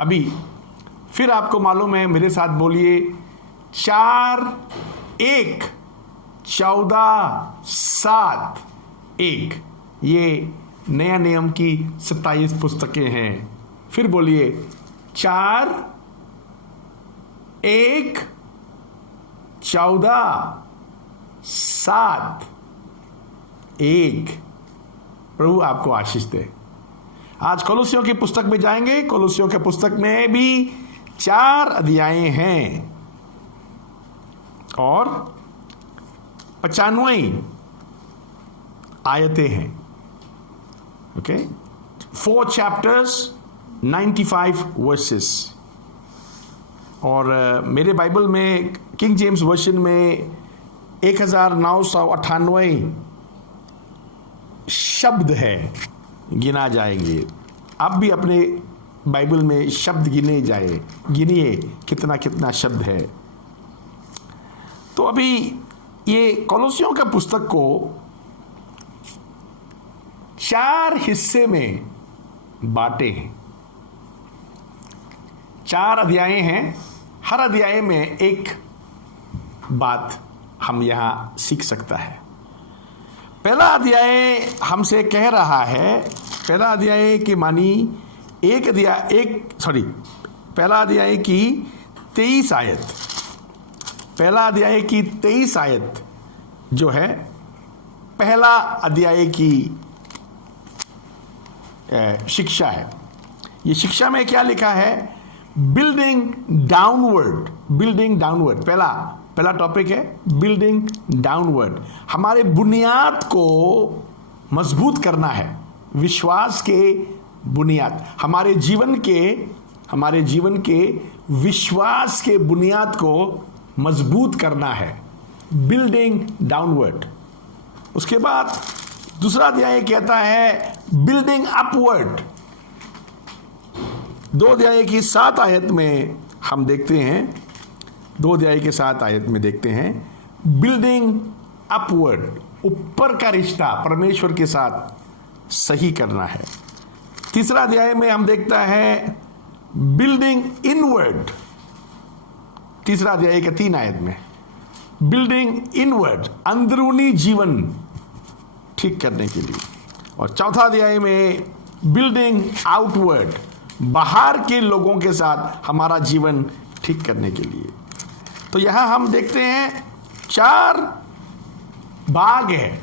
अभी फिर आपको मालूम है, मेरे साथ बोलिए, 4 1 14 7 1। ये नया नियम की 27 पुस्तकें हैं। फिर बोलिए 4 1 14 7 1। प्रभु आपको आशीष दे। आज कोलोसियों की पुस्तक में जाएंगे। कोलोसियों के पुस्तक में भी 4 अध्याय हैं और 95 आयतें हैं। Okay, 4 chapters 95 versus. और मेरे बाइबल में किंग जेम्स वर्जन में 1998 शब्द है, गिना जाएंगे। आप भी अपने बाइबल में शब्द गिनिए कितना कितना शब्द है। तो अभी ये कोलोसियों का पुस्तक को 4 हिस्से में बांटे हैं। 4 अध्याय हैं। हर अध्याय में एक बात हम यहां सीख सकता है। पहला अध्याय हमसे कह रहा है, पहला अध्याय की मानी पहला अध्याय की 23 आयत, पहला अध्याय की 23 आयत जो है पहला अध्याय की शिक्षा है। ये शिक्षा में क्या लिखा है? Building downward. पहला टॉपिक है बिल्डिंग डाउनवर्ड। हमारे बुनियाद को मजबूत करना है, विश्वास के बुनियाद, हमारे जीवन के विश्वास के बुनियाद को मजबूत करना है, बिल्डिंग डाउनवर्ड। उसके बाद दूसरा अध्याय कहता है बिल्डिंग अपवर्ड। 2 अध्याय की 7 आयत में हम देखते हैं, 2 अध्याय के 7 आयत में देखते हैं बिल्डिंग अपवर्ड, ऊपर का रिश्ता परमेश्वर के साथ सही करना है। तीसरा अध्याय में हम देखता है बिल्डिंग इनवर्ड, तीसरा अध्याय के 3 आयत में बिल्डिंग इनवर्ड, अंदरूनी जीवन ठीक करने के लिए। और चौथा अध्याय में बिल्डिंग आउटवर्ड, बाहर के लोगों के साथ हमारा जीवन ठीक करने के लिए। तो यहां हम देखते हैं 4 भाग है,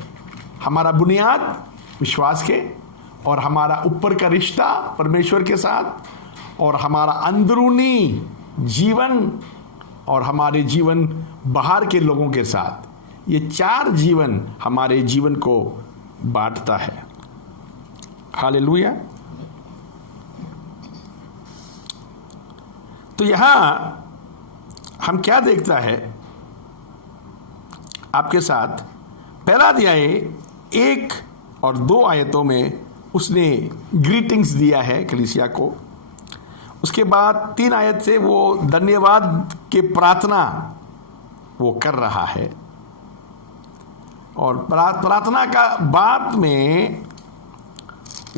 हमारा बुनियाद विश्वास के, और हमारा ऊपर का रिश्ता परमेश्वर के साथ, और हमारा अंदरूनी जीवन, और हमारे जीवन बाहर के लोगों के साथ। ये 4 जीवन हमारे जीवन को बांटता है। हालेलुया। तो यहां हम क्या देखता है आपके साथ? पहला अध्याय 1 और 2 आयतों में उसने ग्रीटिंग्स दिया है कलीसिया को। उसके बाद 3 आयत से वो धन्यवाद के प्रार्थना वो कर रहा है, और प्रार्थना का बाद में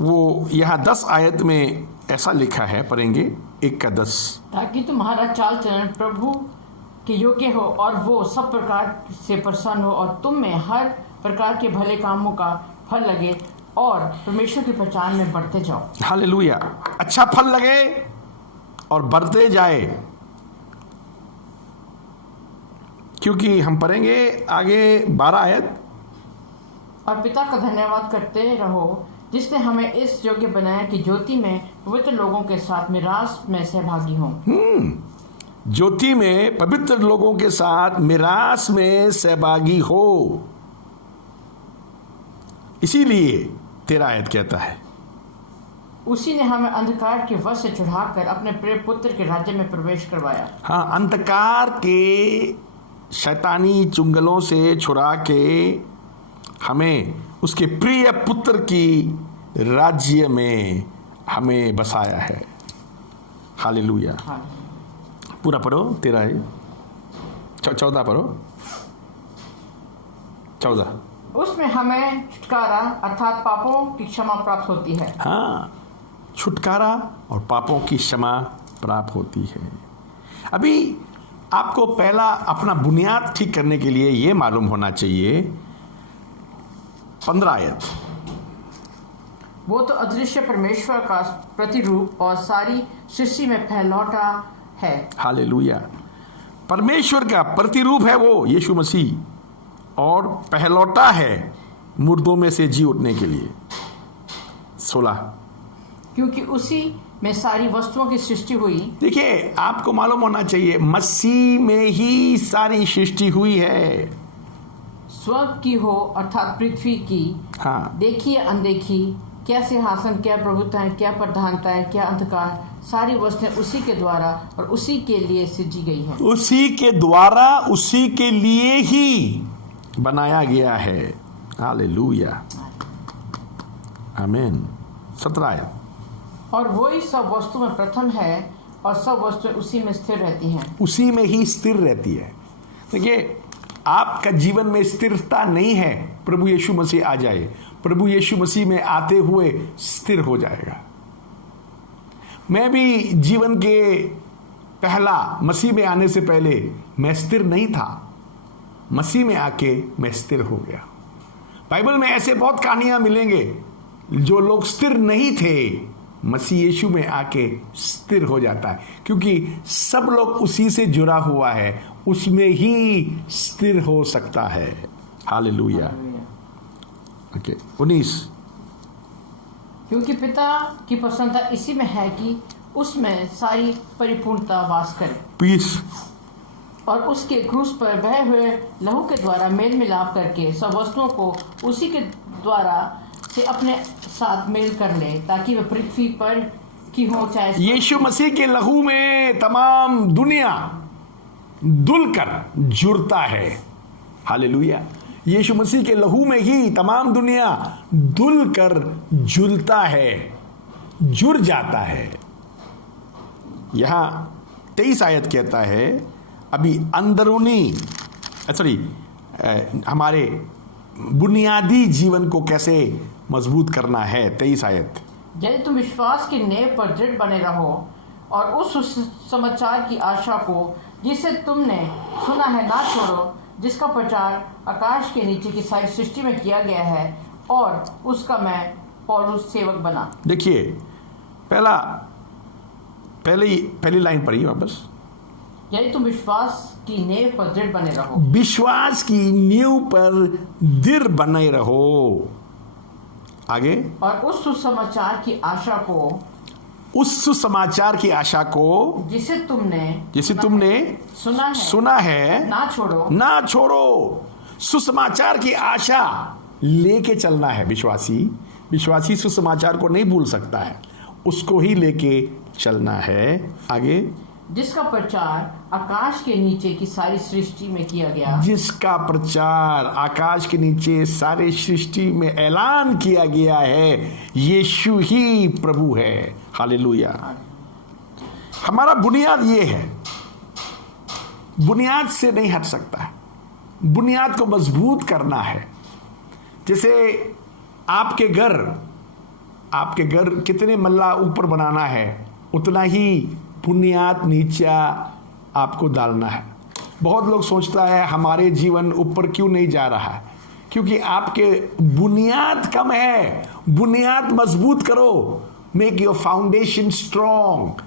वो यहाँ 10 आयत में ऐसा लिखा है, पढ़ेंगे 1 का 10। ताकि तुम्हारा चाल चलन प्रभु के योग्य हो और वो सब प्रकार से प्रसन्न हो, और तुम में हर प्रकार के भले कामों का फल लगे और परमेश्वर की पहचान में बढ़ते जाओ। हालेलुया। अच्छा फल लगे और बढ़ते जाए, क्योंकि हम पढ़ेंगे आगे 12 आयत। और पिता का धन्यवाद करते रहो जिसने हमें इस योग्य बनाया कि ज्योति में पवित्र लोगों के साथ मिरास में सहभागी हों। ज्योति में पवित्र लोगों के साथ मिरास में सहभागी हो। इसीलिए 13 आयत कहता है उसी ने हमें अंधकार के वश से छुड़ाकर अपने प्रिय पुत्र के राज्य में प्रवेश करवाया। हाँ, अंधकार के शैतानी चुंगलों से छुड़ा के हमें उसके प्रिय पुत्र की राज्य में हमें बसाया है। हालेलुया। पूरा पढ़ो 13 14 पढ़ो 14। उसमें हमें छुटकारा अर्थात पापों की क्षमा प्राप्त होती है। हाँ, छुटकारा और पापों की क्षमा प्राप्त होती है। अभी आपको पहला अपना बुनियाद ठीक करने के लिए यह मालूम होना चाहिए, 15 आयत, वो तो अदृश्य परमेश्वर का प्रतिरूप और सारी सृष्टि में पहलौठा है। हालेलुया। परमेश्वर का प्रतिरूप है वो यीशु मसीह, और पहलौटा है मुर्दों में से जी उठने के लिए। 16, क्योंकि उसी में सारी वस्तुओं की सृष्टि हुई। देखिए, आपको मालूम होना चाहिए मसीह में ही सारी सृष्टि हुई है। स्वर्ग की हो अर्थात पृथ्वी की, हाँ, देखी या अनदेखी, क्या सिंहासन, क्या प्रभुताएं, क्या प्रधानताएं, क्या अंधकार, सारी वस्तुएं उसी के द्वारा और उसी के लिए सृजी गई है। उसी के द्वारा उसी के लिए ही बनाया गया है। हालेलुया, आमीन। 17 आयत, और वही सब वस्तु में प्रथम है और सब वस्तुएं उसी में स्थिर रहती हैं। उसी में ही स्थिर रहती है। देखिए, आपका जीवन में स्थिरता नहीं है, प्रभु यीशु मसीह आ जाए, प्रभु यीशु मसीह में आते हुए स्थिर हो जाएगा। मैं भी जीवन के पहला मसीह में आने से पहले मैं स्थिर नहीं था, मसीह में आके मैं स्थिर हो गया। बाइबल में ऐसे बहुत कहानियां मिलेंगे जो लोग स्थिर नहीं थे, मसीह यीशु में आके स्थिर हो जाता है, क्योंकि सब लोग उसी से जुड़ा हुआ है, उसमें ही स्थिर हो सकता है। हालेलुया। ओके, 19, क्योंकि पिता की प्रसन्नता इसी में है कि उसमें सारी परिपूर्णता वास करे, पीस, और उसके क्रूस पर बहे हुए लहू के द्वारा मेल मिलाप करके सब वस्तुओं को उसी के द्वारा से अपने साथ मेल कर ले, ताकि वह पृथ्वी पर की हो चाहे। यीशु मसीह के लहू में तमाम दुनिया धुलकर जुड़ता है। हालेलुया। यीशु मसीह के लहू में ही तमाम दुनिया धुलकर जुलता है, जुड़ जाता है। यहां 23 आयत कहता है, अभी अंदरूनी हमारे बुनियादी जीवन को कैसे मजबूत करना है। 23 आयत, यदि तुम विश्वास की नेव पर दृढ़ बने रहो और उस समाचार की आशा को जिसे तुमने सुना है ना छोड़ो, जिसका प्रचार आकाश के नीचे की सारी सृष्टि में किया गया है, और उसका मैं पौलुस सेवक बना। देखिए, पहली लाइन पढ़िए वापस। यदि तुम विश्वास की नींव पर दृढ़ बने रहो, विश्वास की नींव पर दृढ़ बने रहो। आगे, और उस सुसमाचार की आशा को, उस सुसमाचार की आशा को जिसे तुमने सुना है ना छोड़ो। सुसमाचार की आशा लेके चलना है। विश्वासी सुसमाचार को नहीं भूल सकता है, उसको ही लेके चलना है। आगे, जिसका प्रचार आकाश के नीचे की सारी सृष्टि में किया गया, जिसका प्रचार आकाश के नीचे सारे सृष्टि में ऐलान किया गया है, यीशु ही प्रभु है। हालेलुया। हमारा बुनियाद ये है, बुनियाद से नहीं हट सकता है, बुनियाद को मजबूत करना है। जैसे आपके घर कितने मल्ला ऊपर बनाना है, उतना ही बुनियाद नीचे आपको डालना है। बहुत लोग सोचता है हमारे जीवन ऊपर क्यों नहीं जा रहा है, क्योंकि आपके बुनियाद कम है। बुनियाद मजबूत करो, make your foundation strong.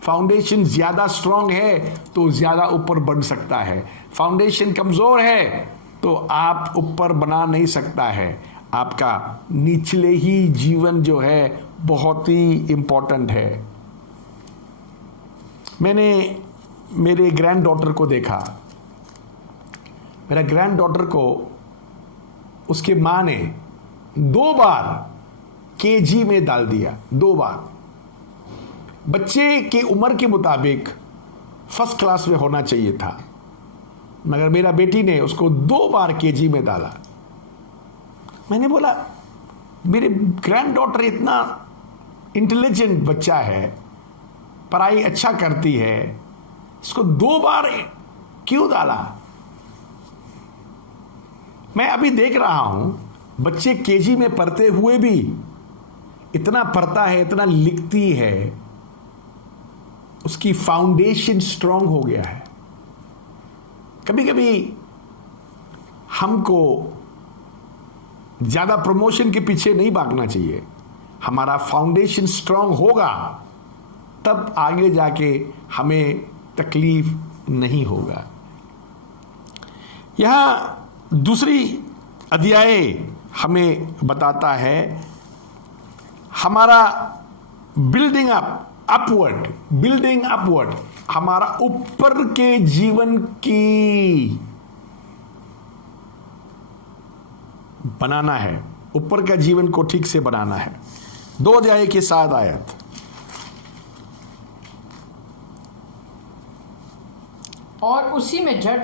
Foundation ज्यादा स्ट्रॉन्ग है तो ज्यादा ऊपर बढ़ सकता है, फाउंडेशन कमजोर है तो आप ऊपर बना नहीं सकता है। आपका निचले ही जीवन जो है बहुत ही इंपॉर्टेंट है। मैंने मेरे ग्रैंड डॉटर को देखा। मेरा ग्रैंड डॉटर को उसके माँ ने 2 बार केजी में डाल दिया, 2 बार। बच्चे के उम्र के मुताबिक फर्स्ट क्लास में होना चाहिए था, मगर मेरा बेटी ने उसको 2 बार केजी में डाला। मैंने बोला, मेरे ग्रैंड डॉटर इतना इंटेलिजेंट बच्चा है, पढ़ाई अच्छा करती है, इसको 2 बार क्यों डाला? मैं अभी देख रहा हूं बच्चे केजी में पढ़ते हुए भी इतना पढ़ता है, इतना लिखती है, उसकी फाउंडेशन स्ट्रांग हो गया है। कभी कभी हमको ज्यादा प्रमोशन के पीछे नहीं भागना चाहिए। हमारा फाउंडेशन स्ट्रांग होगा तब आगे जाके हमें तकलीफ नहीं होगा। यहां दूसरी अध्याय हमें बताता है हमारा बिल्डिंग अपवर्ड, हमारा ऊपर के जीवन की बनाना है, ऊपर का जीवन को ठीक से बनाना है। 2 अध्याय के 7 आयत। और उसी में जड़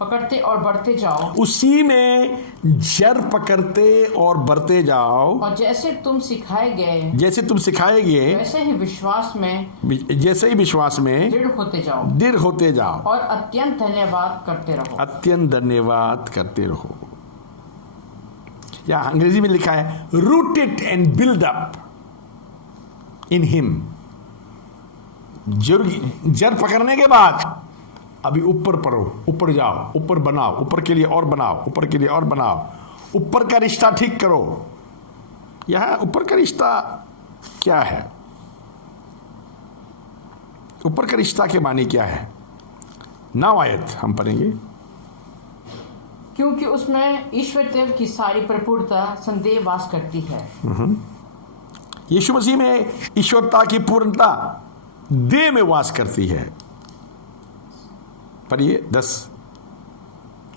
पकड़ते और बढ़ते जाओ, उसी में जड़ पकड़ते और बढ़ते जाओ, और जैसे तुम सिखाए गए वैसे ही विश्वास में दृढ़ होते जाओ और अत्यंत धन्यवाद करते रहो। या अंग्रेजी में लिखा है rooted and build up in him. जड़ पकड़ने के बाद अभी ऊपर पढ़ो, ऊपर जाओ, ऊपर बनाओ, ऊपर के लिए और बनाओ, ऊपर के लिए और बनाओ, ऊपर का रिश्ता ठीक करो। यह ऊपर का रिश्ता क्या है? ऊपर का रिश्ता के मानी क्या है? 9 आयत हम पढ़ेंगे। क्योंकि उसमें ईश्वरत्व की सारी परिपूर्णता संदेह वास करती है। यीशु मसीह में ईश्वरता की पूर्णता देह में वास करती है। पढ़िए 10।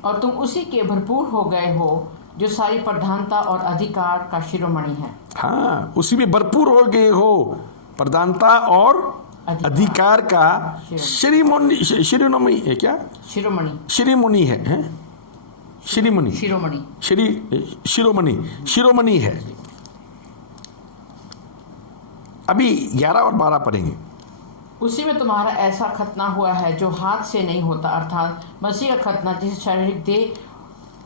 और तुम उसी के भरपूर हो गए हो जो सारी प्रधानता और अधिकार का शिरोमणि है। हाँ, उसी में भरपूर हो गए हो, प्रधानता और अधिकार का शिरोमणि है। क्या शिरोमणि है? शिरोमणि है। अभी 11 और 12 पढ़ेंगे। उसी में तुम्हारा ऐसा खतना हुआ है जो हाथ से नहीं होता, अर्थात मसीह का खतना जिसे शारीरिक देह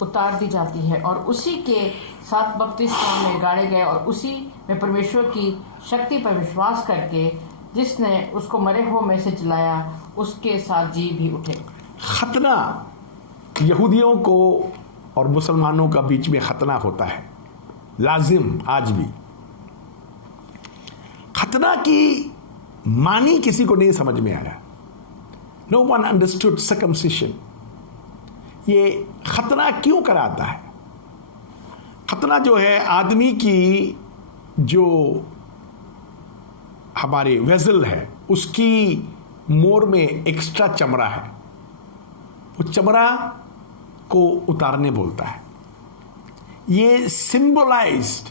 उतार दी जाती है, और उसी के साथ बपतिस्मा में गाड़े गए, और उसी में परमेश्वर की शक्ति पर विश्वास करके जिसने उसको मरे हुओं में से जलाया उसके साथ जी भी उठे। खतना यहूदियों को और मुसलमानों का बीच में खतना होता है, लाजिम आज भी। खतना की मानी किसी को नहीं समझ में आया। No one understood circumcision. ये खतना क्यों कराता है? खतना जो है आदमी की जो हमारी वेजल है उसकी मोर में एक्स्ट्रा चमड़ा है, वो चमड़ा को उतारने बोलता है। ये सिंबलाइज्ड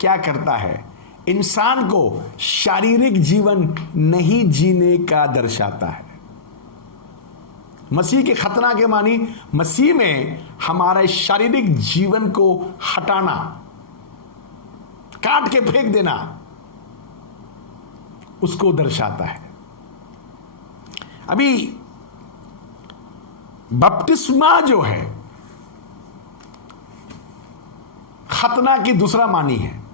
क्या करता है? इंसान को शारीरिक जीवन नहीं जीने का दर्शाता है। मसीह के खतना के मानी मसीह में हमारे शारीरिक जीवन को हटाना, काट के फेंक देना, उसको दर्शाता है। अभी बपतिस्मा जो है खतना की दूसरा मानी है।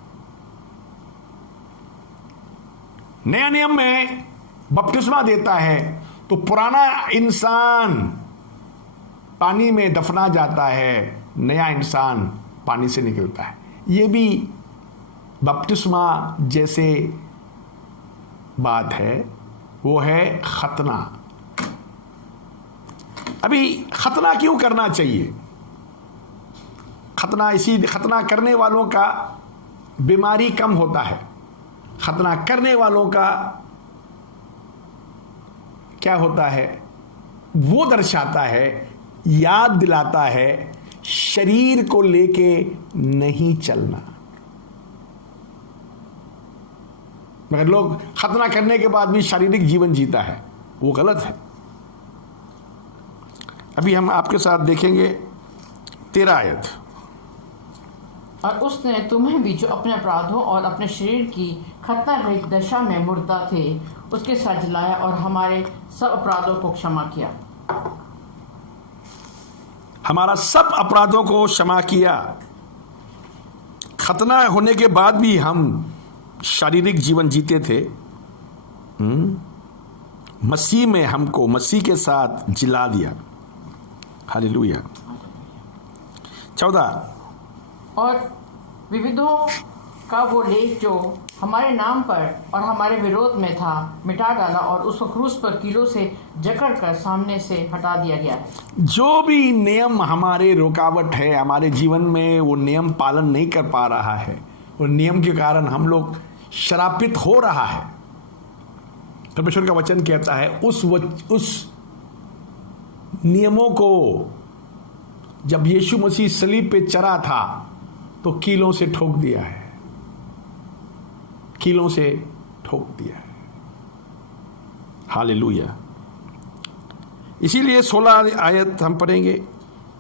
नया नियम में बपतिस्मा देता है तो पुराना इंसान पानी में दफना जाता है, नया इंसान पानी से निकलता है। ये भी बपतिस्मा जैसे बात है, वो है खतना। अभी खतना क्यों करना चाहिए? खतना करने वालों का बीमारी कम होता है। खतना करने वालों का क्या होता है? वो दर्शाता है, याद दिलाता है शरीर को लेके नहीं चलना। मगर लोग खतना करने के बाद भी शारीरिक जीवन जीता है, वो गलत है। अभी हम आपके साथ देखेंगे 13 आयत। और उसने तुम्हें भी जो अपने अपराधों और अपने शरीर की खतना रहित दशा में मुर्दा थे उसके साथ जलाया और हमारे सब अपराधों को क्षमा किया। हमारा सब अपराधों को क्षमा किया। खतना होने के बाद भी हम शारीरिक जीवन जीते थे। मसीह में हमको मसीह के साथ जिला दिया। हालेलुया। 14 और विविधों का वो लेख जो हमारे नाम पर और हमारे विरोध में था मिटा डाला और उसको क्रूस पर कीलों से जकड़ कर सामने से हटा दिया गया है। जो भी नियम हमारे रुकावट है हमारे जीवन में, वो नियम पालन नहीं कर पा रहा है, वो नियम के कारण हम लोग श्रापित हो रहा है। परमेश्वर का वचन कहता है उस नियमों को जब यीशु मसीह सलीब पे चढ़ा था तो कीलों से ठोक दिया है, कीलों से ठोक दिया है। हालेलुया। इसीलिए 16 आयत हम पढ़ेंगे।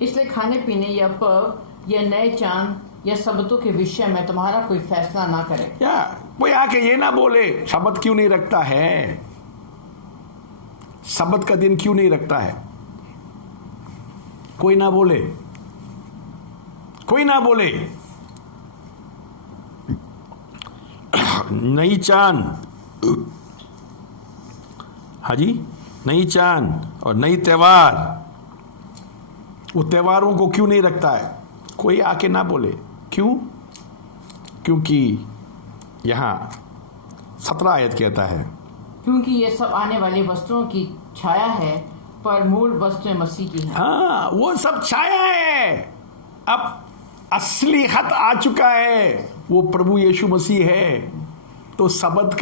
इसलिए खाने पीने या पर्व या नए चांद या सबतों के विषय में तुम्हारा कोई फैसला ना करे। या कोई आके ये ना बोले शब्द क्यों नहीं रखता है, शब्द का दिन क्यों नहीं रखता है। कोई ना बोले, कोई ना बोले। नई चांद, हाँ जी, नई चांद और नई त्योहार, वो त्योहारों को क्यों नहीं रखता है। कोई आके ना बोले क्यों, क्योंकि यहां 17 आयत कहता है क्योंकि ये सब आने वाली वस्तुओं की छाया है पर मूल वस्तुएं मसीह की हैं। हाँ, वो सब छाया है, अब असलियत आ चुका है, वो प्रभु यीशु मसीह है। तो सबत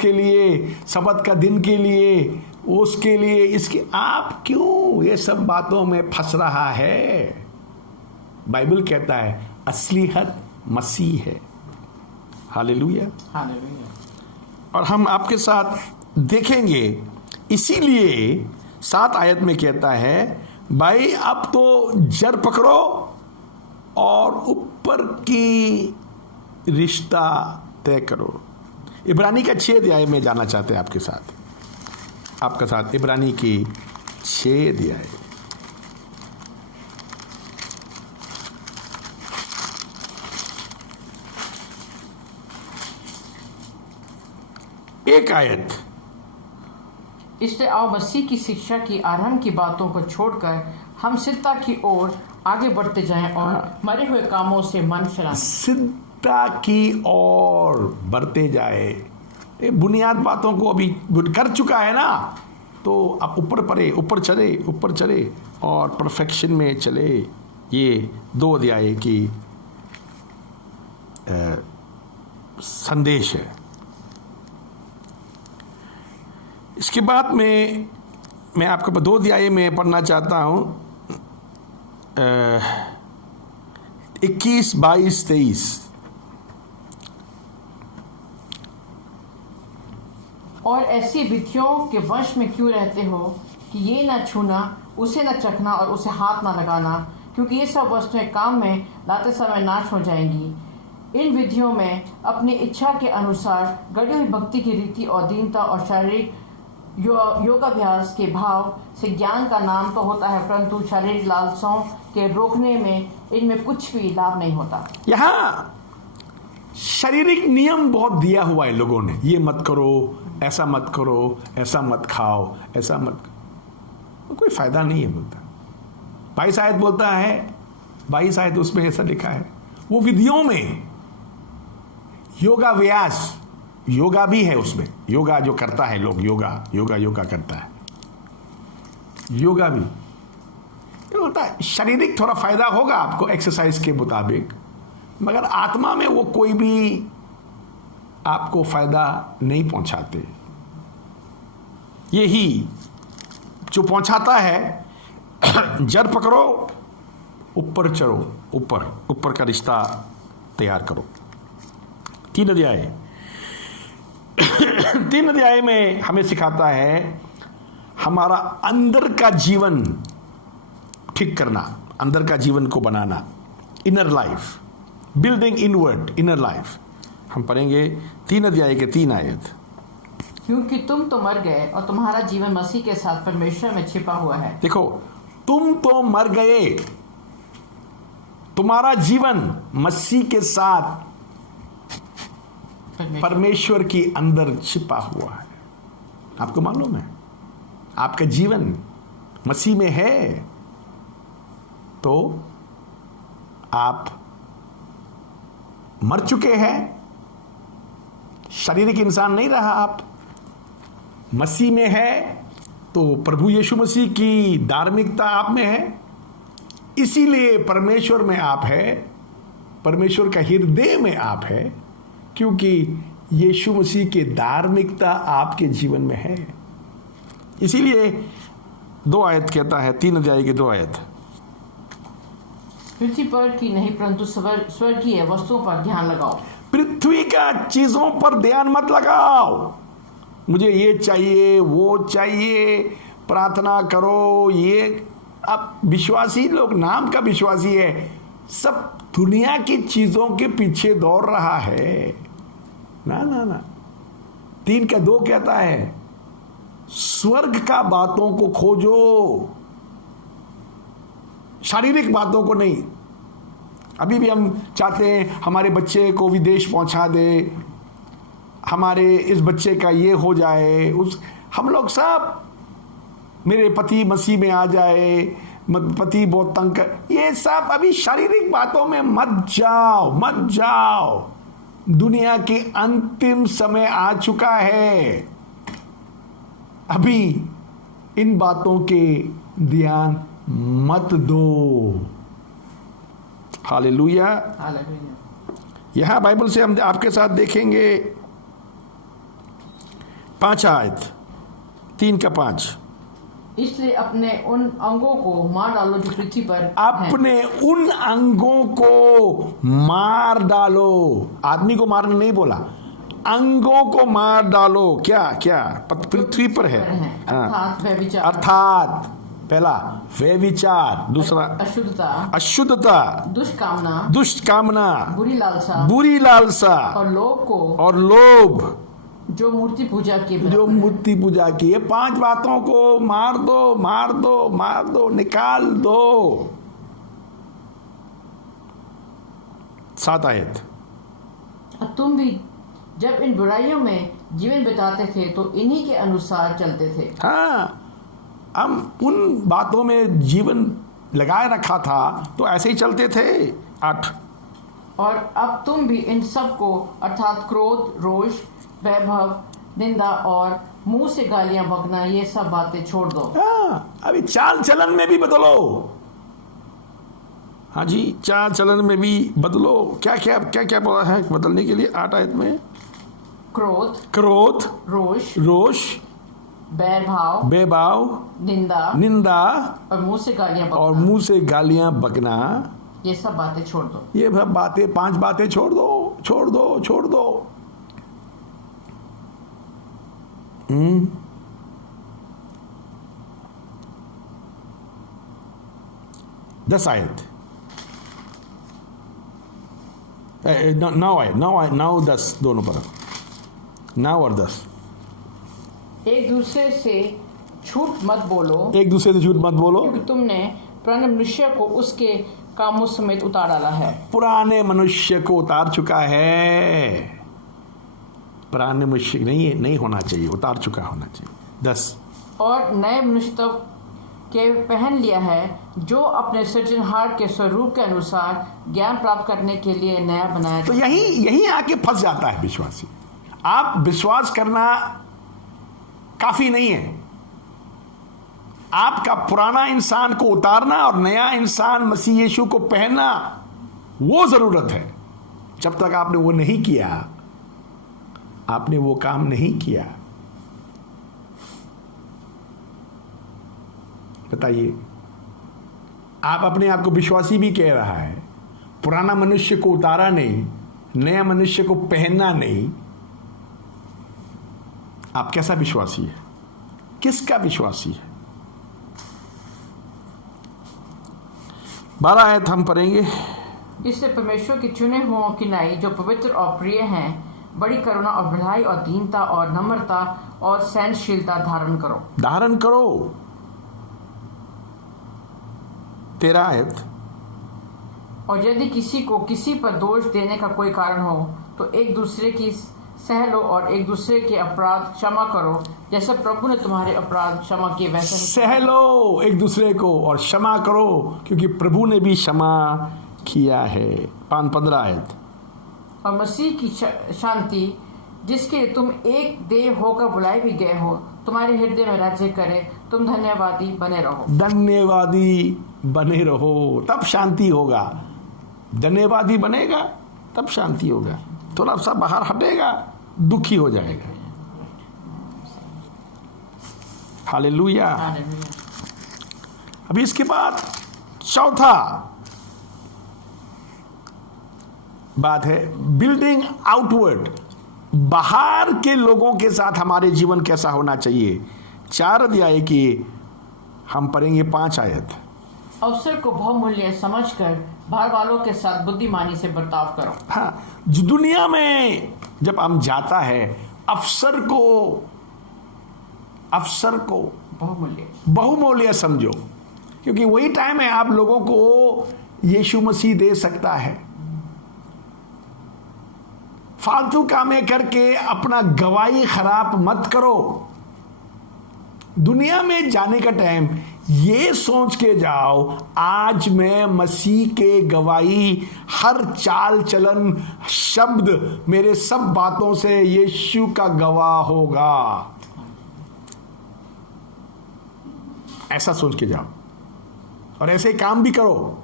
के लिए, सबत का दिन के लिए, उसके लिए, इसके आप क्यों ये सब बातों में फंस रहा है। बाइबल कहता है असलियत मसीह है। Hallelujah, hallelujah. और हम आपके साथ देखेंगे, इसीलिए 7 आयत में कहता है भाई अब तो जड़ पकड़ो और ऊपर की रिश्ता तय करो। इब्रानी का 6 अध्याय में जाना चाहते हैं आपके साथ इब्रानी की 6 अध्याय। एक आयत। इसलिए आओ मसीह की शिक्षा की आरंभ की बातों को छोड़कर हम सिद्धता की ओर आगे बढ़ते जाएं और मरे हुए कामों से मन फिराएं। सिद्धता की ओर बढ़ते जाए। ये बुनियाद बातों को अभी कर चुका है ना, तो अब ऊपर चले और परफेक्शन में चले। ये 2 अध्याय की संदेश है। इसके बाद में मैं आपको 2 अध्याय में पढ़ना चाहता हूँ 21, 22, 23। और ऐसी विधियों के वश में क्यों रहते हो कि ये न छूना, उसे न चखना और उसे हाथ न लगाना, क्योंकि ये सब वस्तुएं काम में लाते समय नाश हो जाएंगी। इन विधियों में अपनी इच्छा के अनुसार गढ़ी हुई भक्ति की रीति और दीनता और शारीरिक योगाभ्यास के भाव से ज्ञान का नाम तो होता है, परंतु शारीरिक लालसाओं के रोकने में इनमें कुछ भी लाभ नहीं होता। यहाँ शारीरिक नियम बहुत दिया हुआ है लोगों ने, ये मत करो, ऐसा मत करो, ऐसा मत खाओ, ऐसा मत, कोई फायदा नहीं है बोलता। 22 आयत बोलता है, 22 आयत उसमें ऐसा लिखा है, वो विधियों में योगाभ्यास, योगा भी है उसमें, योगा जो करता है लोग, योगा करता है, योगा भी बोलता है शारीरिक थोड़ा फायदा होगा आपको एक्सरसाइज के मुताबिक, मगर आत्मा में वो कोई भी आपको फायदा नहीं पहुंचाते। यही जो पहुंचाता है जड़ पकड़ो, ऊपर चढ़ो, ऊपर का रिश्ता तैयार करो। 3 अध्याय में हमें सिखाता है हमारा अंदर का जीवन ठीक करना, अंदर का जीवन को बनाना, inner life, building inward inner life. हम पढ़ेंगे 3 अध्याय के 3 आयत। क्योंकि तुम तो मर गए और तुम्हारा जीवन मसीह के साथ परमेश्वर में छिपा हुआ है। देखो, तुम तो मर गए, तुम्हारा जीवन मसीह के साथ परमेश्वर की अंदर छिपा हुआ है। आपको मालूम है, आपका जीवन मसीह में है तो आप मर चुके हैं, शारीरिक इंसान नहीं रहा आप। मसीह में है तो प्रभु यीशु मसीह की धार्मिकता आप में है, इसीलिए परमेश्वर में आप है, परमेश्वर का हृदय में आप है, क्योंकि यीशु मसीह की धार्मिकता आपके जीवन में है। इसीलिए 2 आयत कहता है, 3 अध्याय की 2 आयत, पृथ्वी पर की नहीं परंतु स्वर्गीय वस्तुओं पर ध्यान लगाओ। पृथ्वी का चीजों पर ध्यान मत लगाओ। मुझे ये चाहिए, वो चाहिए, प्रार्थना करो। ये अब विश्वासी लोग, नाम का विश्वासी है, सब दुनिया की चीजों के पीछे दौड़ रहा है। ना ना ना, 3 का 2 कहता है स्वर्ग का बातों को खोजो, शारीरिक बातों को नहीं। अभी भी हम चाहते हैं हमारे बच्चे को विदेश पहुंचा दे, हमारे इस बच्चे का ये हो जाए, उस हम लोग सब, मेरे पति मसीह में आ जाए, पति बहुत तंग कर, ये सब अभी शारीरिक बातों में मत जाओ, मत जाओ। दुनिया के अंतिम समय आ चुका है, अभी इन बातों के ध्यान मत दो। हालेलुया। यहां बाइबल से हम आपके साथ देखेंगे 5 आयत, 3 का 5। इसलिए अपने उन अंगों को मार डालो जो पृथ्वी पर अपने उन अंगों को मार डालो। आदमी को मारने नहीं बोला, अंगों को मार डालो। क्या क्या पृथ्वी पर है, अर्थात पहला व्यभिचार, दूसरा अशुद्धता, दुष्ट कामना, बुरी लालसा और लोभ, जो मूर्ति पूजा की ये 5 बातों को मार दो, मार दो, मार दो, निकाल दो। 7 आयत, तुम भी जब इन बुराइयों में जीवन बिताते थे तो इन्हीं के अनुसार चलते थे। हाँ, हम उन बातों में जीवन लगाए रखा था तो ऐसे ही चलते थे। 8, और अब तुम भी इन सब को अर्थात क्रोध, रोष, वैभव, निंदा और मुंह से गालियां बकना, ये सब बातें छोड़ दो। हाँ, अभी चाल चलन में भी बदलो। हाँ जी, चाल चलन में भी बदलो। क्या क्या क्या क्या बोला है बदलने के लिए 8 आयत में? क्रोध, रोष, बैभाव, निंदा और मुंह से गालियां बकना, ये सब बातें छोड़ दो। ये बातें, 5 बातें छोड़ दो, छोड़ दो, छोड़ दो। 10 आयत, 9 आयत, 9 10 दोनों पर, 9 और 10। एक दूसरे से झूठ मत बोलो, क्योंकि तुमने पुराने मनुष्य को उसके कामों समेत उतार डाला है। पुराने मनुष्य को उतार चुका है, पुराने मनुष्य नहीं होना चाहिए, उतार चुका होना चाहिए। 10, और नए मनुष्य के पहन लिया है, जो अपने सृजनहार के स्वरूप के अनुसार ज्ञान प्राप्त करने के लिए नया बनाया। तो यही आके फंस जाता है विश्वासी। आप विश्वास करना काफी नहीं है, आपका पुराना इंसान को उतारना और नया इंसान मसीह यीशु को पहनना, वो जरूरत है। जब तक आपने वो नहीं किया, आपने वो काम नहीं किया, बताइए, आप अपने आप को विश्वासी भी कह रहा है, पुराना मनुष्य को उतारा नहीं, नया मनुष्य को पहनना नहीं, आप कैसा विश्वासी है? किसका विश्वासी है? 12 आयत हम पढ़ेंगे। इससे परमेश्वर के चुने हुओं की नाई, जो पवित्र और प्रिय हैं, बड़ी करुणा और भलाई और दीनता और नम्रता और सहनशीलता धारण करो। 13 आयत, और यदि किसी को किसी पर दोष देने का कोई कारण हो तो एक दूसरे की सह लो और एक दूसरे के अपराध क्षमा करो, जैसे प्रभु ने तुम्हारे अपराध क्षमा किए वैसे ही। सह लो एक दूसरे को और क्षमा करो, क्योंकि प्रभु ने भी क्षमा किया है। 15 आयत। और मसीह की शांति, जिसके लिए तुम एक देह होकर बुलाए भी गए हो, तुम्हारे हृदय में राज्य करे। तुम धन्यवादी बने रहो। धन्यवादी बने रहो, तब शांति होगा। धन्यवादी बनेगा तब शांति होगा। थोड़ा सा बाहर हटेगा, दुखी हो जाएगा। हालेलुया। अभी इसके बाद चौथा बात है बिल्डिंग आउटवर्ड। बाहर के लोगों के साथ हमारे जीवन कैसा होना चाहिए। 4 अध्याय की हम पढ़ेंगे 5 आयत। अवसर को बहुमूल्य समझकर बाहर वालों के साथ बुद्धिमानी से बर्ताव करो। हाँ, जो दुनिया में जब हम जाता है, अवसर को बहुमूल्य समझो, क्योंकि वही टाइम है आप लोगों को यीशु मसीह दे सकता है। फालतू कामें करके अपना गवाही खराब मत करो। दुनिया में जाने का टाइम ये सोच के जाओ, आज मैं मसीह के गवाही, हर चाल चलन शब्द, मेरे सब बातों से यीशु का गवाह होगा। ऐसा सोच के जाओ और ऐसे काम भी करो।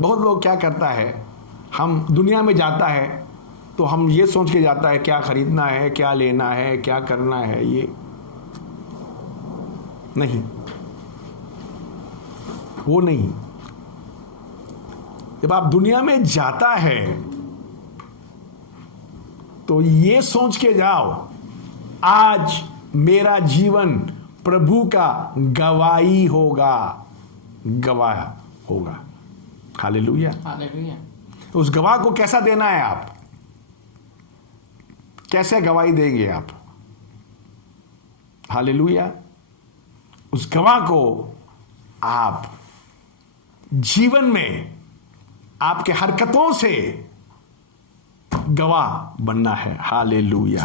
बहुत लोग क्या करता है, हम दुनिया में जाता है तो हम ये सोच के जाता है क्या खरीदना है, क्या लेना है, क्या करना है। ये नहीं, वो नहीं। जब आप दुनिया में जाता है तो ये सोच के जाओ, आज मेरा जीवन प्रभु का गवाही होगा, गवाह होगा। हालेलुया। हालेलुया। उस गवाह को कैसा देना है, आप कैसे गवाही देंगे आप। हालेलुया। उस गवाह को आप जीवन में आपके हरकतों से गवाह बनना है। हालेलुया।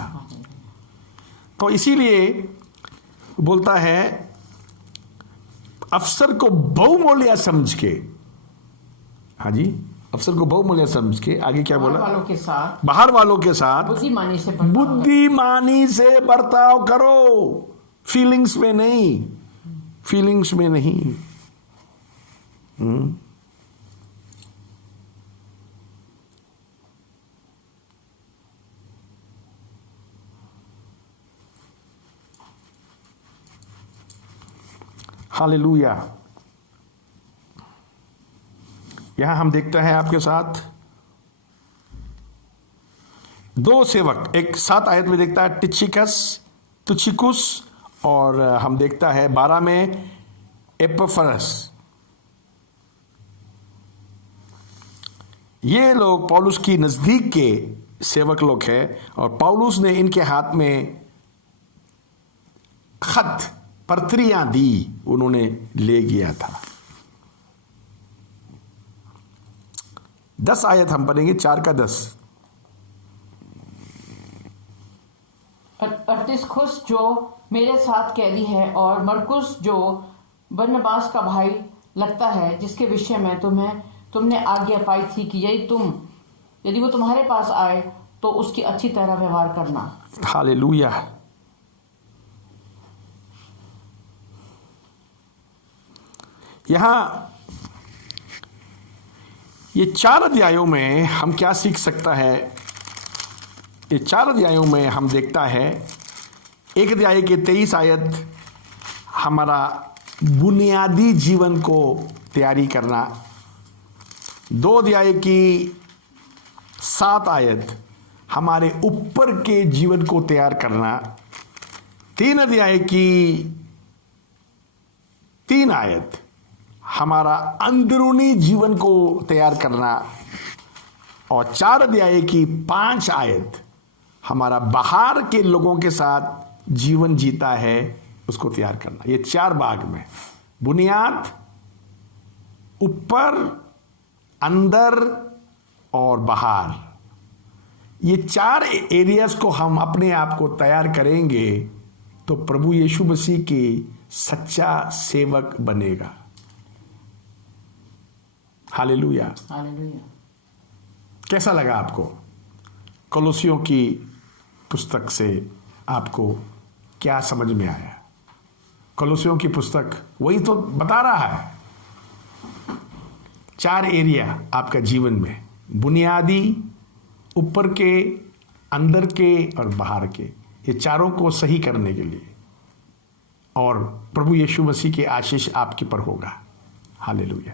तो इसीलिए बोलता है अवसर को बहुमूल्य समझ के। हाँ जी, अवसर को बहुमूल्य समझ के। आगे क्या बोला, बाहर वालों के साथ बुद्धिमानी से बर्ताव करो। फीलिंग्स में नहीं, फीलिंग्स में नहीं। हालेलुया। यहां हम देखते हैं आपके साथ 2 सेवक, एक 7 आयत में देखता है तुचिकुस, और हम देखता है 12 में एपफ्रस। ये लोग पौलुस की नजदीक के सेवक लोग हैं, और पौलुस ने इनके हाथ में खत, पत्रियां दी, उन्होंने ले गया था। 10 आयत हम पढ़ेंगे, 4 का 10। अर्तिखुस जो मेरे साथ कैदी है, और मरकुस जो बरनबास का भाई लगता है, जिसके विषय में तुमने आज्ञा पाई थी कि यदि वो तुम्हारे पास आए तो उसकी अच्छी तरह व्यवहार करना। हालेलुया। यहां ये 4 अध्यायों में हम क्या सीख सकता है। ये 4 अध्यायों में हम देखता है, 1 अध्याय के 23 आयत हमारा बुनियादी जीवन को तैयारी करना, 2 अध्याय की 7 आयत हमारे ऊपर के जीवन को तैयार करना, 3 अध्याय की 3 आयत हमारा अंदरूनी जीवन को तैयार करना, और 4 अध्याय की 5 आयत हमारा बाहर के लोगों के साथ जीवन जीता है उसको तैयार करना। ये 4 भाग में, बुनियाद, ऊपर, अंदर और बाहर, ये 4 एरियाज को हम अपने आप को तैयार करेंगे तो प्रभु यीशु मसीह की सच्चा सेवक बनेगा। हालेलुया। हालेलुया। कैसा लगा आपको? कोलोसियों की पुस्तक से आपको क्या समझ में आया? कोलोसियों की पुस्तक वही तो बता रहा है, 4 एरिया आपका जीवन में, बुनियादी, ऊपर के, अंदर के और बाहर के, ये चारों को सही करने के लिए, और प्रभु यीशु मसीह की आशीष आपके पर होगा। हालेलुया।